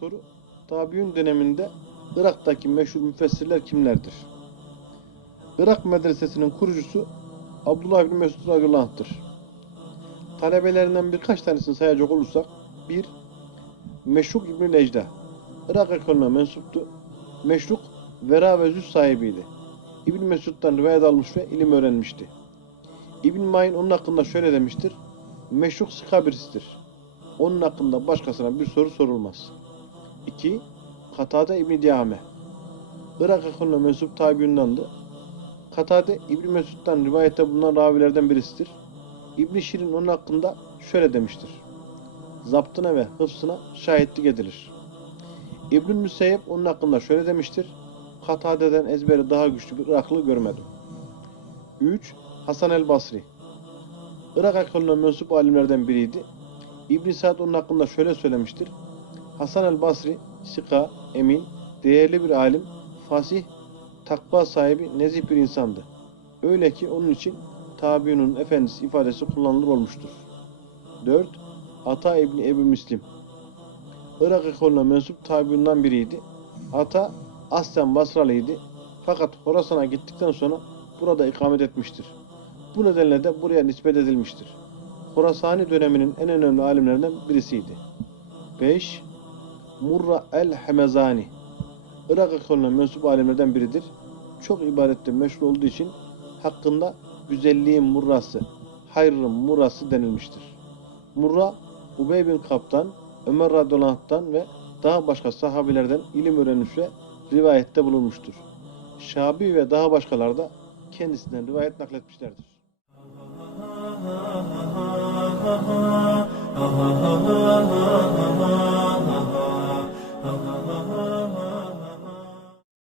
Soru Tabiun döneminde Irak'taki meşhur müfessirler kimlerdir? Irak medresesinin kurucusu Abdullah bin Mesud Radyalan'tır. Talebelerinden birkaç tanesini sayacak olursak 1. Meşruk İbn-i Necda Irak ekolüne mensuptu. Meşruk vera ve züz sahibiydi. İbn Mesud'dan rivayet almış ve ilim öğrenmişti. İbn Mayin onun hakkında şöyle demiştir. Meşruk sikabirsidir. Onun hakkında başkasına bir soru sorulmaz. 2. Katade İbn Diyame Irak ekolüne mensup tabiundandı. Katade İbn Mesud'dan rivayette bulunan ravilerden birisidir. İbn Şirin onun hakkında şöyle demiştir. Zaptına ve hıfzına şahitlik edilir. İbn Müseyyep onun hakkında şöyle demiştir. Katade'den ezberi daha güçlü bir Iraklı görmedim. 3. Hasan el Basri Irak ekolüne mensup alimlerden biriydi. İbn Sa'd onun hakkında şöyle söylemiştir. Hasan el Basri, sika, emin, değerli bir alim, fasih, takva sahibi, nezih bir insandı. Öyle ki onun için tabiunun efendisi ifadesi kullanılır olmuştur. 4. Ata İbni Ebu Müslim Irak ekolüne mensup tabiundan biriydi. Ata aslen Basralıydı. Fakat Horasan'a gittikten sonra burada ikamet etmiştir. Bu nedenle de buraya nispet edilmiştir. Horasani döneminin en önemli alimlerinden birisiydi. 5. Murra el-Hemezani Irak ekolüne mensup alimlerden biridir. Çok ibadette meşhur olduğu için hakkında güzelliğin murrası, hayrın murrası denilmiştir. Murra, Ubey bin Kap'tan, Ömer radıyallahu ve daha başka sahabilerden ilim öğrenmiş ve rivayette bulunmuştur. Şabi ve daha başkaları da kendisinden rivayet nakletmişlerdir. ah, ah, ah,